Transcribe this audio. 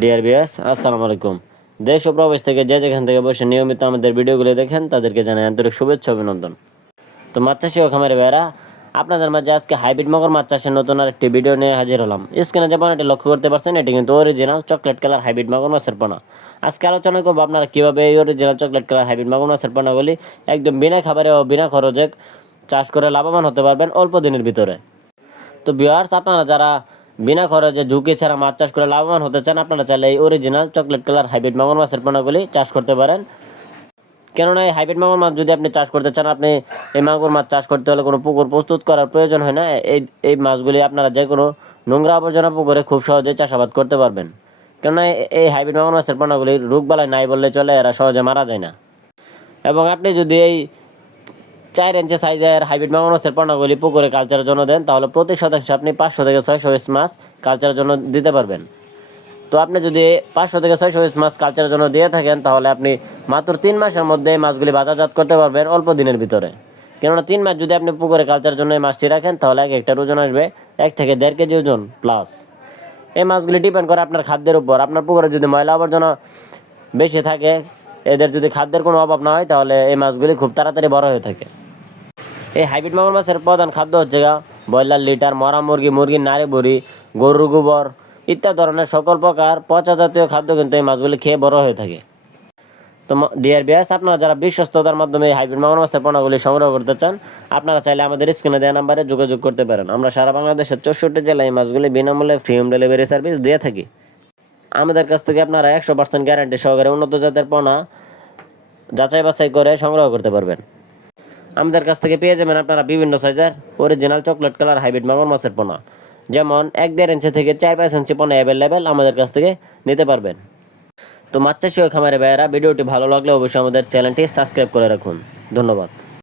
Dear viewers, আসসালামু আলাইকুম। দেশ ও প্রবাস থেকে যে যেখান থেকে বসে নিয়মিত আমাদের ভিডিওগুলো দেখেন তাদেরকে জানাই আন্তরিক শুভেচ্ছা অভিনন্দন। তো মাছ চাষি ও খামারি ভাইয়েরা, আপনাদের মাঝে আজকে হাইব্রিড মগর মাছ চাষের নতুন আরেকটি ভিডিও নিয়ে হাজির হলাম। স্ক্রিনে যে পোনাটি লক্ষ্য করতে পারছেন, এটি কিন্তু অরিজিনাল চকলেট কালার হাইব্রিড মগর মাছের পোনা। আজকে আলোচনা করবো আপনারা কীভাবে এই অরিজিনাল চকলেট কালার হাইব্রিড মগর মাছের পোনাগুলি একদম বিনা খাবারে ও বিনা খরচে চাষ করে লাভবান হতে পারবেন অল্প দিনের ভিতরে। তো ভিউয়ার্স, আপনারা যারা বিনা খরচে ঝুঁকি ছাড়া মাছ চাষ করে লাভবান হতে চান, আপনারা চাইলে এই অরিজিনাল চকলেট কালার হাইব্রিড মাগুর মাছের পোনাগুলি চাষ করতে পারেন। কেননা এই হাইব্রিড মাগুর মাছ যদি আপনি চাষ করতে চান, আপনি এই মাগুর মাছ চাষ করতে হলে কোনো পুকুর প্রস্তুত করার প্রয়োজন হয় না। এই মাছগুলি আপনারা যে কোনো নোংরা আবর্জনা পুকুরে খুব সহজেই চাষাবাদ করতে পারবেন। কেননা এই হাইব্রিড মাগুর মাছের পোনাগুলি রোগবালাই নাই বললে চলে, এরা সহজে মারা যায় না। এবং আপনি যদি এই 4 ইঞ্চি সাইজের হাইব্রিড মাগুর মাছের পোনাগুলি পুকুরে কালচারের জন্য দেন, তাহলে প্রতি শতাংশে আপনি 500 থেকে 600 পিস মাছ কালচারের জন্য দিতে পারবেন। তো আপনি যদি 500 থেকে 600 পিস মাছ কালচারের জন্য দিয়ে থাকেন, তাহলে আপনি মাত্র 3 মাসের মধ্যে এই মাছগুলি বাজারজাত করতে পারবেন অল্প দিনের ভিতরে। কেননা 3 মাস যদি আপনি পুকুরে কালচারের জন্য এই মাছটি রাখেন, তাহলে একটা ওজন আসবে 1 থেকে 1.5 কেজি ওজন প্লাস। এই মাছগুলি ডিপেন্ড করে আপনার খাদ্যের উপর। আপনার পুকুরে যদি ময়লা আবর্জনা বেশি থাকে, এদের যদি খাদ্যের কোনো অভাব না হয়, তাহলে এই মাছগুলি খুব তাড়াতাড়ি বড় হয়ে থাকে। এই হাইব্রিড মাগুর মাছের প্রধান খাদ্য হচ্ছে ব্রয়লার লিটার, মরা মুরগি, মুরগির নাড়ি বুড়ি, গরুর গোবর ইত্যাদি ধরনের সকল প্রকার পচা জাতীয় খাদ্য কিন্তু এই মাছগুলি খেয়ে বড় হয়ে থাকে। তো ডিয়ার ভিউয়ার্স, আপনারা যারা বিশ্বস্ততার মাধ্যমে এই হাইব্রিড মাগুর মাছের পোনাগুলি সংগ্রহ করতে চান, আপনারা চাইলে আমাদের স্ক্রিনে দেওয়া নাম্বারে যোগাযোগ করতে পারেন। আমরা সারা বাংলাদেশের 64 জেলায় এই মাছগুলি বিনামূল্যে ফ্রি হোম ডেলিভারি সার্ভিস দিয়ে থাকি। আমাদের কাছ থেকে আপনারা 100% গ্যারান্টি সহকারে উন্নত জাতের পোনা যাচাই বাছাই করে সংগ্রহ করতে পারবেন। আমাদের কাছ থেকে পেয়ে যাবেন আপনারা বিভিন্ন সাইজের অরিজিনাল চকলেট কালার হাইব্রিড মাগুর মাছের পোনা, যেমন 1-1.5 ইঞ্চি থেকে 4-5 ইঞ্চি পোনা অ্যাভেলেবেল আমাদের কাছ থেকে নিতে পারবেন। তো মাছ চাষি ও খামারে ভাইয়েরা, ভিডিওটি ভালো লাগলে অবশ্যই আমাদের চ্যানেলটি সাবস্ক্রাইব করে রাখুন। ধন্যবাদ।